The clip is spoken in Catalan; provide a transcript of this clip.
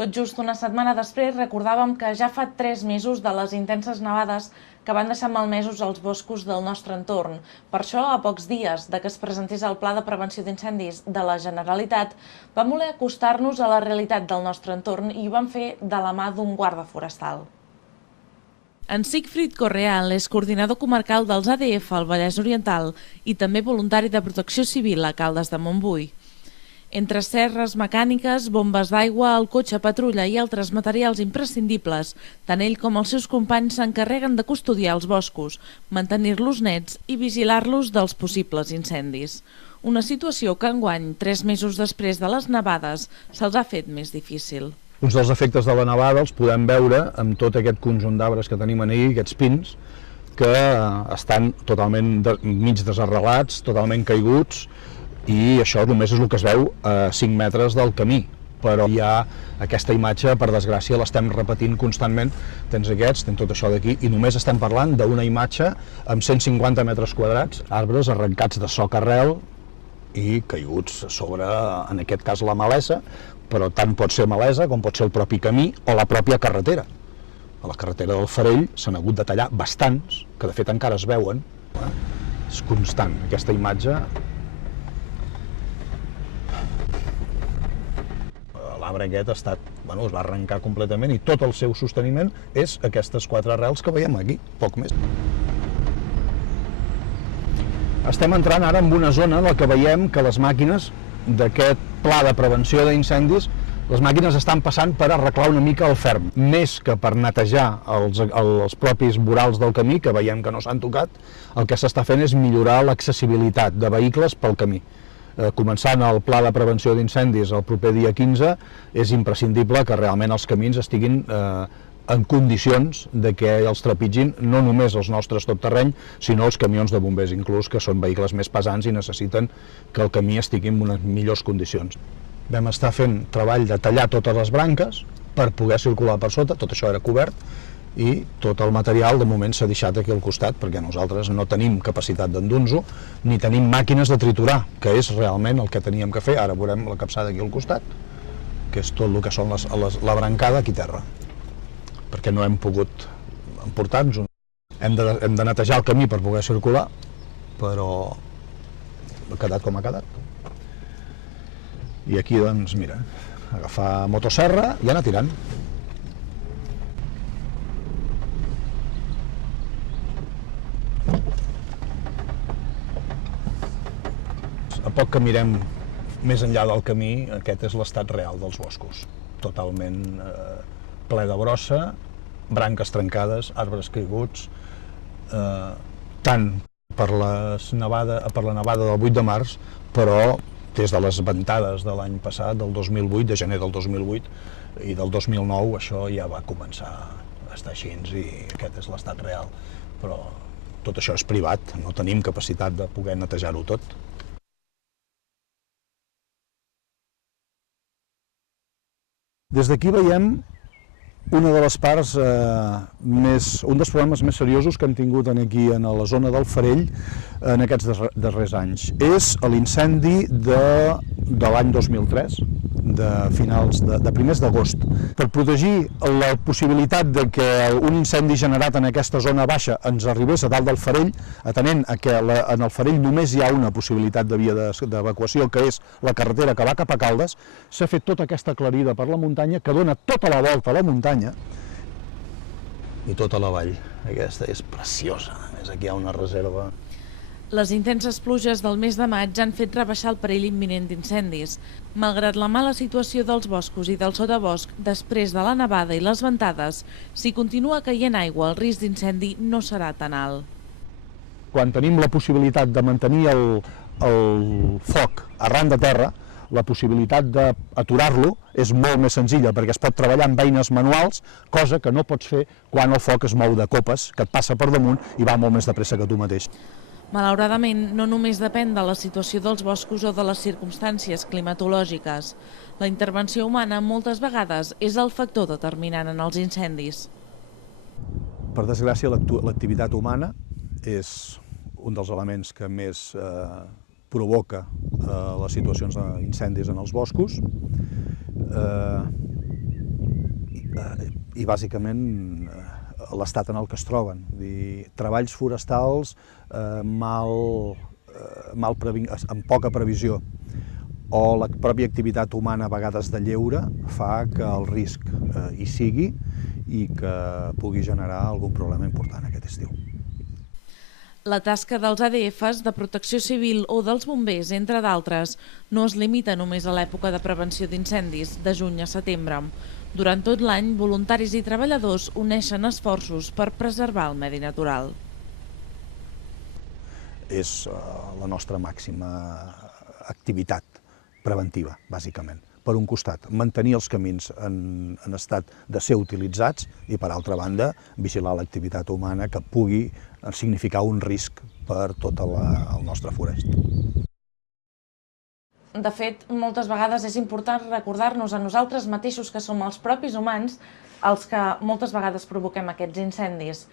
Tot just una setmana després recordàvem que ja fa 3 mesos de les intenses nevades que van deixar malmesos els boscos del nostre entorn. Per això, a pocs dies de que es presentés el Pla de Prevenció d'Incendis de la Generalitat, vam voler acostar-nos a la realitat del nostre entorn i ho vam fer de la mà d'un guarda forestal. En Sigfrid Correal és coordinador comarcal dels ADF al Vallès Oriental i també voluntari de Protecció Civil a Caldes de Montbui. Entre serres mecàniques, bombes d'aigua, el cotxe patrulla i altres materials imprescindibles, tant ell com els seus companys s'encarreguen de custodiar els boscos, mantenir-los nets i vigilar-los dels possibles incendis. Una situació que enguany, 3 mesos després de les nevades, se'ls ha fet més difícil. Uns dels efectes de la nevada els podem veure amb tot aquest conjunt d'arbres que tenim aquí, aquests pins, que estan totalment mig desarrelats, totalment caiguts, i això només és el que es veu a 5 metres del camí. Però hi ha aquesta imatge, per desgràcia, l'estem repetint constantment. Tens aquests, tens tot això d'aquí, i només estem parlant d'una imatge amb 150 metres quadrats, arbres arrencats de soca arrel i caiguts sobre, en aquest cas, la malesa, però tant pot ser malesa com pot ser el propi camí o la pròpia carretera. A la carretera del Farell s'han hagut de tallar bastants, que de fet encara es veuen. És constant, aquesta imatge. L'arbre aquest es va arrencar completament i tot el seu sosteniment és aquestes 4 arrels que veiem aquí, poc més. Estem entrant ara en una zona en la que veiem que les màquines d'aquest pla de prevenció d'incendis, les màquines estan passant per arreglar una mica el ferm. Més que per netejar els propis vorals del camí, que veiem que no s'han tocat, el que s'està fent és millorar l'accessibilitat de vehicles pel camí. Començant el pla de prevenció d'incendis el proper dia 15, és imprescindible que realment els camins estiguin en condicions de que els trepitgin no només els nostres totterreny, sinó els camions de bombers inclús, que són vehicles més pesants i necessiten que el camí estigui en unes millors condicions. Vam estar fent treball de tallar totes les branques per poder circular per sota, tot això era cobert, i tot el material de moment s'ha deixat aquí al costat, perquè nosaltres no tenim capacitat d'endur-nos-ho, ni tenim màquines de triturar, que és realment el que teníem que fer. Ara veurem la capçada aquí al costat, que és tot el que són la brancada aquí a terra, perquè no hem pogut emportar-nos-ho. Hem de netejar el camí per poder circular, però ha quedat com ha quedat. I aquí, doncs, mira, agafar motosserra i anar tirant. A poc que mirem més enllà del camí, aquest és l'estat real dels boscos. Totalment ple de brossa, branques trencades, arbres caiguts, tant per la nevada del 8 de març, però des de les ventades de l'any passat, del 2008, de gener del 2008 i del 2009, això ja va començar a estar així i aquest és l'estat real. Però tot això és privat, no tenim capacitat de poder netejar-ho tot. Des d'aquí veiem una de les parts, un dels problemes més seriosos que hem tingut aquí a la zona del Farell en aquests darrers anys. És l'incendi de l'any 2003, de primers d'agost. Per protegir la possibilitat de que un incendi generat en aquesta zona baixa ens arribés a dalt del Farell, atenent a que en el Farell només hi ha una possibilitat de via d'evacuació, que és la carretera que va cap a Caldes, s'ha fet tota aquesta aclarida per la muntanya que dona tota la volta a la muntanya i tota la vall. Aquesta és preciosa, a més aquí hi ha una reserva. Les intenses pluges del mes de maig han fet rebaixar el perill imminent d'incendis. Malgrat la mala situació dels boscos i del sotabosc, després de la nevada i les ventades, si continua caient aigua, el risc d'incendi no serà tan alt. Quan tenim la possibilitat de mantenir el foc arran de terra, la possibilitat d'aturar-lo és molt més senzilla, perquè es pot treballar amb eines manuals, cosa que no pots fer quan el foc es mou de copes, que et passa per damunt i va molt més de pressa que tu mateix. Malauradament, no només depèn de la situació dels boscos o de les circumstàncies climatològiques. La intervenció humana moltes vegades és el factor determinant en els incendis. Per desgràcia, l'activitat humana és un dels elements que més provoca les situacions d'incendis en els boscos. i bàsicament l'estat en el que es troben. Treballs forestals amb poca previsió o la pròpia activitat humana a vegades de lleure fa que el risc hi sigui i que pugui generar algun problema important aquest estiu. La tasca dels ADFs, de protecció civil o dels bombers, entre d'altres, no es limita només a l'època de prevenció d'incendis, de juny a setembre. Durant tot l'any, voluntaris i treballadors uneixen esforços per preservar el medi natural. És la nostra màxima activitat preventiva, bàsicament. Per un costat, mantenir els camins en estat de ser utilitzats i, per altra banda, vigilar l'activitat humana que pugui significar un risc per tot el nostre forest. De fet, moltes vegades és important recordar-nos a nosaltres mateixos que som els propis humans els que moltes vegades provoquem aquests incendis.